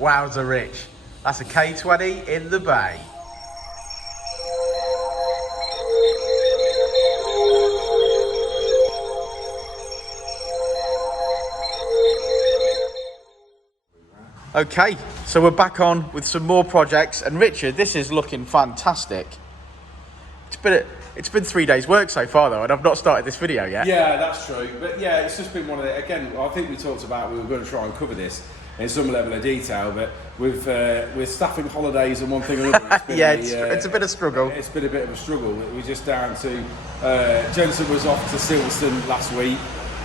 Wowza Rich. That's a K20 in the bay. Okay, so we're back on with some more projects, and Richard, this is looking fantastic. It's been 3 days work so far though, and I've not started this video yet. Yeah, that's true. But yeah, it's just been one of the, again, I think we talked about we were going to try and cover this in some level of detail, but with staffing holidays and one thing or another, it's been yeah, it's a bit of struggle. It's been a bit of a struggle. We're just down to, Jensen was off to Silverstone last week,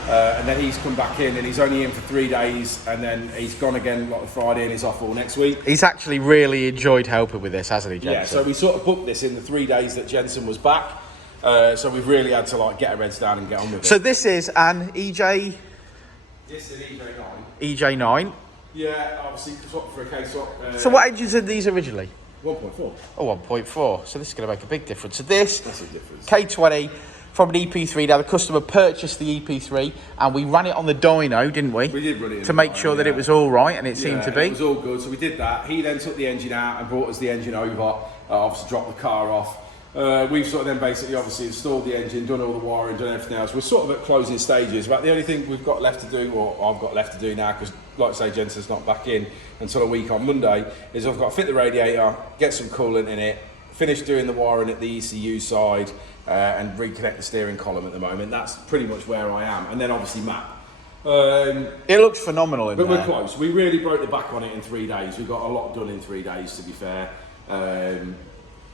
and then he's come back in, and he's only in for 3 days, and then he's gone again like Friday, and he's off all next week. He's actually really enjoyed helping with this, hasn't he, Jensen? Yeah, so we sort of booked this in the 3 days that Jensen was back, so we've really had to like get our heads down and get on with it. So this is an EJ... This is an EJ9. EJ9. Yeah, obviously Kswap for a Kswap. So what engines are these originally? 1.4. Oh, 1.4. So this is going to make a big difference. So this That's a difference. K20 from an EP3. Now the customer purchased the EP3 and we ran it on the dyno, didn't we? We did run it to make sure that it was all right, and it seemed to be. It was all good. So we did that. He then took the engine out and brought us the engine over. Obviously dropped the car off. We've sort of then basically obviously installed the engine, done all the wiring, done everything else. We're sort of at closing stages. But the only thing we've got left to do, or I've got left to do now, because like I say, Jensen's not back in until a week on Monday, is I've got to fit the radiator, get some coolant in it, finish doing the wiring at the ECU side, and reconnect the steering column at the moment. That's pretty much where I am. And then obviously map. It looks phenomenal in but there. we're close. We really broke the back on it in 3 days. We got a lot done in 3 days, to be fair.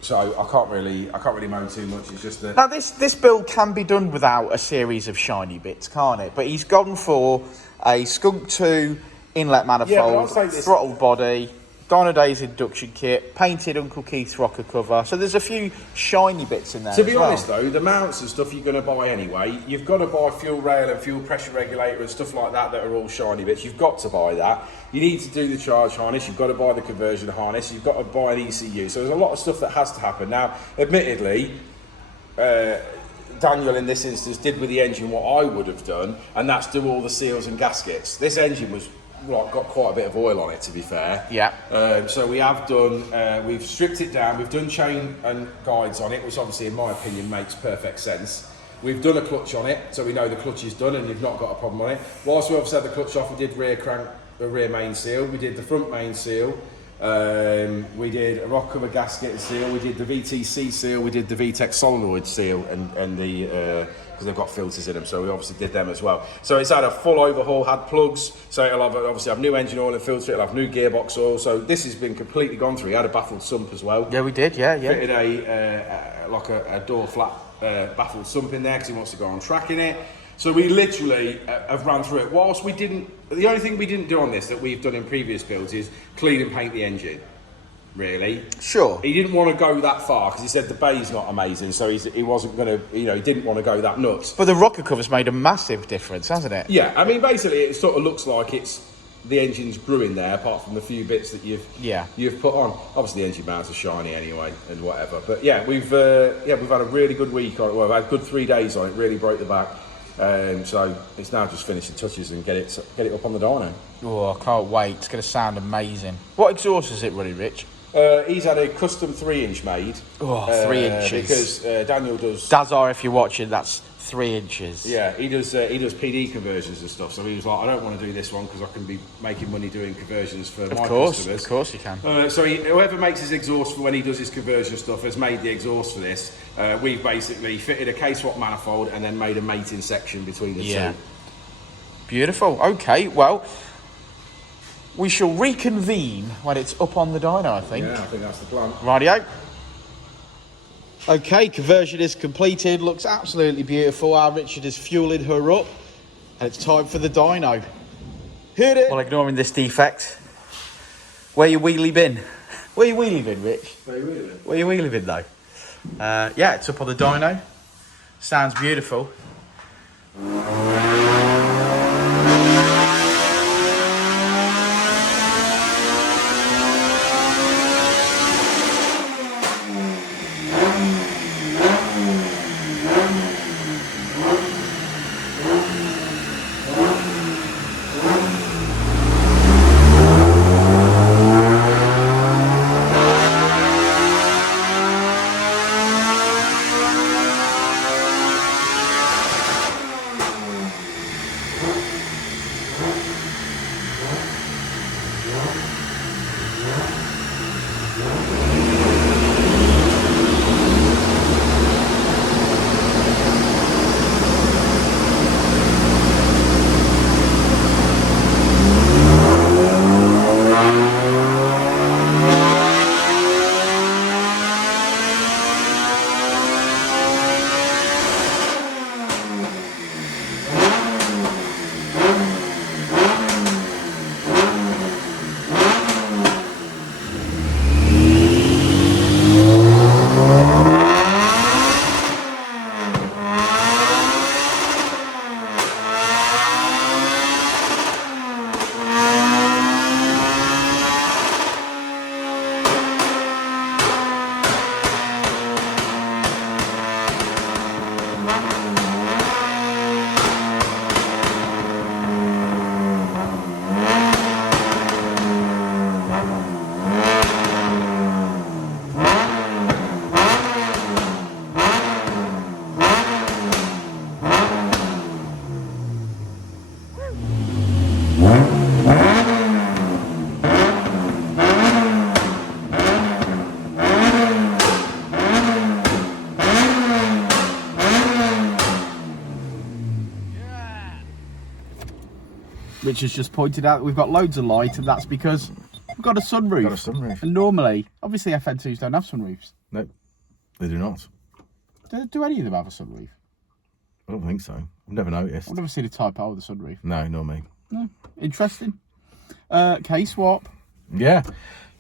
So I can't really moan too much. It's just that Now this build can be done without a series of shiny bits, can't it? But he's gone for a Skunk 2 inlet manifold, throttle body, Dynodaze induction kit, painted Uncle Keith's rocker cover. So there's a few shiny bits in there. To be honest though, the mounts and stuff you're going to buy anyway, you've got to buy fuel rail and fuel pressure regulator and stuff like that that are all shiny bits. You've got to buy that. You need to do the charge harness, you've got to buy the conversion harness, you've got to buy an ECU. So there's a lot of stuff that has to happen. Now, admittedly, Daniel in this instance did with the engine what I would have done, and that's do all the seals and gaskets. This engine was got quite a bit of oil on it, to be fair. Yeah. So we have done, we've stripped it down, we've done chain and guides on it, which obviously in my opinion makes perfect sense. We've done a clutch on it, so we know the clutch is done and you've not got a problem on it. Whilst we obviously had the clutch off, we did the rear main seal, we did the front main seal, we did a rock cover gasket seal, we did the VTC seal, we did the Vtec solenoid seal, and the because they've got filters in them, so we obviously did them as well. So it's had a full overhaul, had plugs, so it'll have, obviously have new engine oil and filter, it'll have new gearbox oil, so this has been completely gone through. It had a baffled sump as well. Yeah, we did, yeah. Fitted a door flat baffled sump in there because he wants to go on track in it. So we literally have run through it. Whilst we didn't, the only thing we didn't do on this that we've done in previous builds is clean and paint the engine, really. Sure. He didn't want to go that far because he said the bay's not amazing, so he wasn't going to, he didn't want to go that nuts. But the rocker cover's made a massive difference, hasn't it? Yeah, I mean, basically it sort of looks like the engine's brewing there, apart from the few bits that you've put on. Obviously the engine mounts are shiny anyway and whatever. But yeah, we've had a really good week on it. Well, we've had good 3 days on it, really broke the back. So it's now just finishing touches and get it up on the dyno. Oh, I can't wait. It's going to sound amazing. What exhaust is it running, Rich? He's had a custom 3-inch made. Oh, 3 inches. Because Daniel does... Dazar, if you're watching, that's 3 inches. Yeah, he does PD conversions and stuff. So he was like, I don't want to do this one because I can be making money doing conversions for my customers. Of course you can. So whoever makes his exhaust for when he does his conversion stuff has made the exhaust for this. We've basically fitted a Kswap manifold and then made a mating section between the two. Beautiful. Okay, well, we shall reconvene when it's up on the dyno, I think. Yeah, I think that's the plan. Rightio. Okay, conversion is completed. Looks absolutely beautiful. Our Richard is fueling her up. And it's time for the dyno. Hit it! Well, ignoring this defect, where you wheelie bin? Where you wheelie bin, Rich? Where you wheelie bin, though? Yeah, it's up on the dyno. Sounds beautiful. Rich has just pointed out that we've got loads of light, and that's because we've got a sunroof. Got a sunroof. And normally, obviously FN2s don't have sunroofs. No, they do not. Do any of them have a sunroof? I don't think so. I've never noticed. I've never seen a Type R with a sunroof. No, not me. No. Interesting. Kswap. Yeah.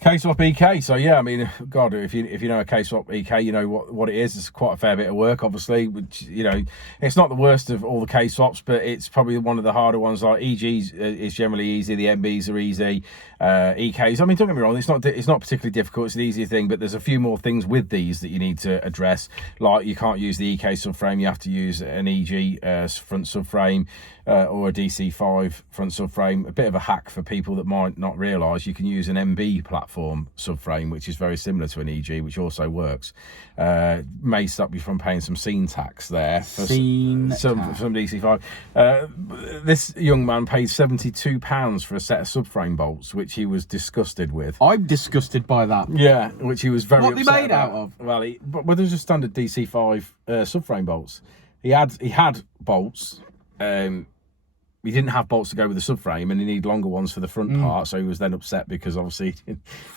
Kswap EK. So yeah, I mean, God, if you know a Kswap EK, you know what it is. It's quite a fair bit of work, obviously. Which, you know, it's not the worst of all the Kswaps, but it's probably one of the harder ones. Like EGs is generally easy. The MBs are easy. EKs. I mean, don't get me wrong. It's not particularly difficult. It's an easier thing, but there's a few more things with these that you need to address. Like you can't use the EK subframe. You have to use an EG front subframe. Or a DC5 front subframe. A bit of a hack for people that might not realise, you can use an MB platform subframe, which is very similar to an EG, which also works. May stop you from paying some scene tax there for some DC5. This young man paid £72 for a set of subframe bolts, which he was disgusted with. I'm disgusted by that. Yeah, which he was very upset What are they made about. out of? Well, but there's just standard DC5 subframe bolts. He had bolts. He didn't have bolts to go with the subframe, and he needed longer ones for the front part. So he was then upset because obviously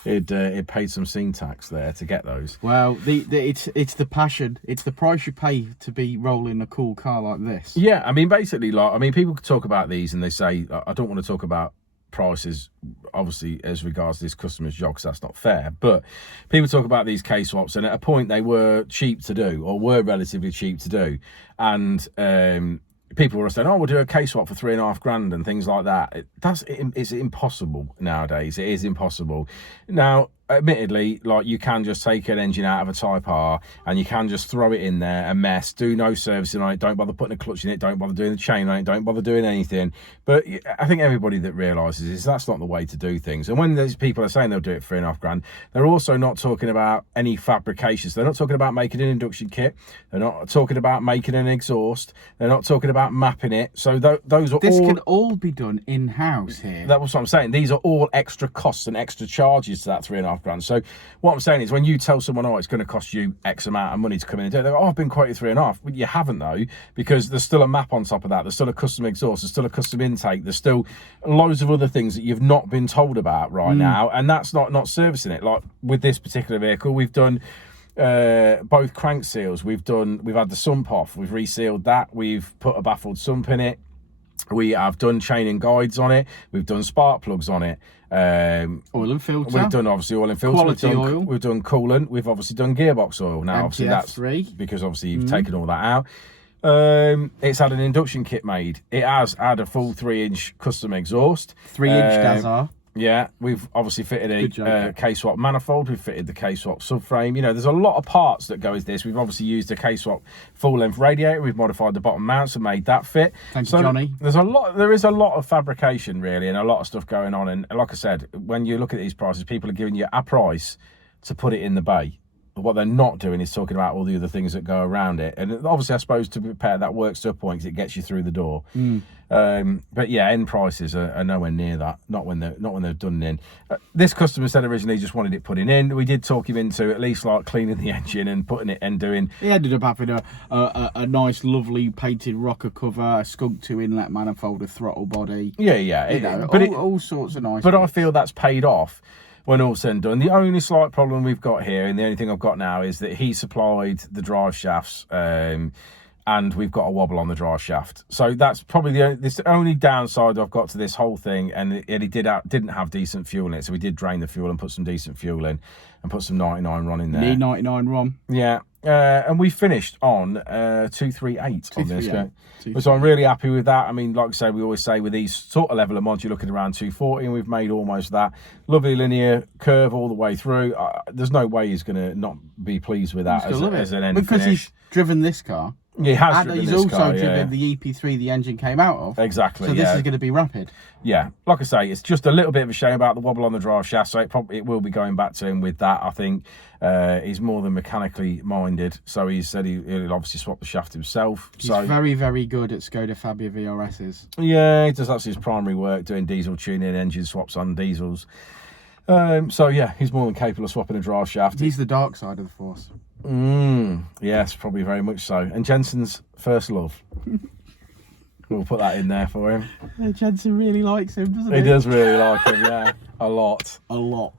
he'd paid some scene tax there to get those. Well, it's the passion, it's the price you pay to be rolling a cool car like this. Yeah, I mean, basically, people could talk about these and they say, I don't want to talk about prices, obviously, as regards this customer's job, because that's not fair. But people talk about these Kswaps, and at a point they were cheap to do, or were relatively cheap to do, and people were saying, "Oh, we'll do a Kswap for £3,500 and things like that." It's impossible nowadays. It is impossible. Now, admittedly, like, you can just take an engine out of a Type R and you can just throw it in there, a mess, do no servicing on it, don't bother putting a clutch in it, don't bother doing the chain on it, don't bother doing anything. But I think everybody that realises is that's not the way to do things. And when these people are saying they'll do it for £3,500, they're also not talking about any fabrications. They're not talking about making an induction kit. They're not talking about making an exhaust. They're not talking about mapping it. So those are This can all be done in-house here. That's what I'm saying. These are all extra costs and extra charges to that £3,500. So what I'm saying is, when you tell someone, oh, it's going to cost you X amount of money to come in and do it, they go, oh, I've been quoted £3,500. Well, you haven't, though, because there's still a map on top of that. There's still a custom exhaust. There's still a custom intake. There's still loads of other things that you've not been told about right now, and that's not servicing it. Like with this particular vehicle, we've done both crank seals. We've had the sump off. We've resealed that. We've put a baffled sump in it. We have done chain and guides on it. We've done spark plugs on it. Oil and filter. We've done obviously oil and filter. Quality oil. We've done coolant. We've obviously done gearbox oil. Now, obviously that's because obviously you've taken all that out. It's had an induction kit made. It has had a full 3-inch custom exhaust. 3-inch Dazar. Yeah, we've obviously fitted a Kswap manifold. We've fitted the Kswap subframe. You know, there's a lot of parts that go with this. We've obviously used a Kswap full-length radiator. We've modified the bottom mounts and made that fit. Thank you, Johnny. There is a lot of fabrication, really, and a lot of stuff going on. And like I said, when you look at these prices, people are giving you a price to put it in the bay. What they're not doing is talking about all the other things that go around it. And obviously, I suppose, to prepare, that works to a point because it gets you through the door. But yeah, end prices are nowhere near that. Not when they're done in. This customer said originally just wanted it putting in. We did talk him into at least like cleaning the engine and putting it and doing. He ended up having a nice, lovely painted rocker cover, a skunk 2 inlet manifold, a throttle body. Yeah. All sorts of nice. But bits. I feel that's paid off when all's said and done. The only slight problem we've got here, and the only thing I've got now, is that he supplied the drive shafts, and we've got a wobble on the drive shaft. So that's probably the only downside I've got to this whole thing. And he didn't have decent fuel in it, so we did drain the fuel and put some decent fuel in, and put some 99 RON in there. Need 99 RON. Yeah. And we finished on 238 on this. So I'm really happy with that. I mean, like I say, we always say with these sort of level of mods, you're looking around 240, and we've made almost that. Lovely linear curve all the way through. There's no way he's going to not be pleased with that as an end because finish. He's driven this car. Yeah, he has and driven he's this also car, driven the EP3 the engine came out of. Exactly. So this is going to be rapid. Yeah, like I say, it's just a little bit of a shame about the wobble on the drive shaft. So it will be going back to him with that. I think he's more than mechanically minded. So he said he'll obviously swap the shaft himself. He's very, very good at Skoda Fabia VRSs. Yeah, he does. That's his primary work, doing diesel tuning, engine swaps on diesels. So yeah, he's more than capable of swapping a drive shaft. He's the dark side of the force. Yes, probably very much so. And Jensen's first love. We'll put that in there for him. Jensen really likes him, doesn't he? He does really like him, yeah. A lot. A lot.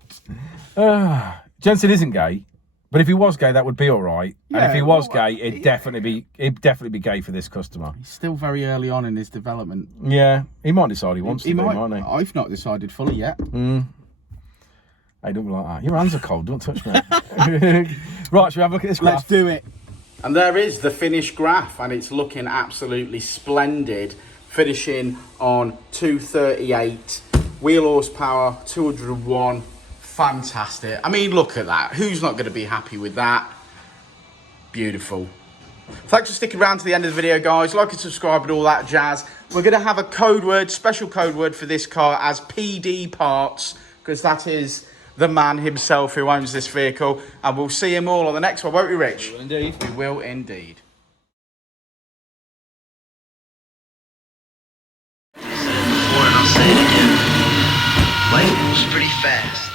Jensen isn't gay, but if he was gay, that would be all right. Yeah, and if he was gay, it'd definitely be gay for this customer. He's still very early on in his development. Yeah, he might decide he wants to be, mightn't he? I've not decided fully yet. Hey, don't be like that. Your hands are cold, don't touch me. Right, should we have a look at this graph? Let's do it. And there is the finished graph, and it's looking absolutely splendid. Finishing on 238, wheel horsepower 201. Fantastic. I mean, look at that. Who's not going to be happy with that? Beautiful. Thanks for sticking around to the end of the video, guys. Like and subscribe and all that jazz. We're going to have a code word, special code word for this car as PD Parts, because that is the man himself who owns this vehicle. And we'll see him all on the next one, won't we, Rich? We will indeed. We will indeed. Before, and I'll say it again. Life moves pretty fast.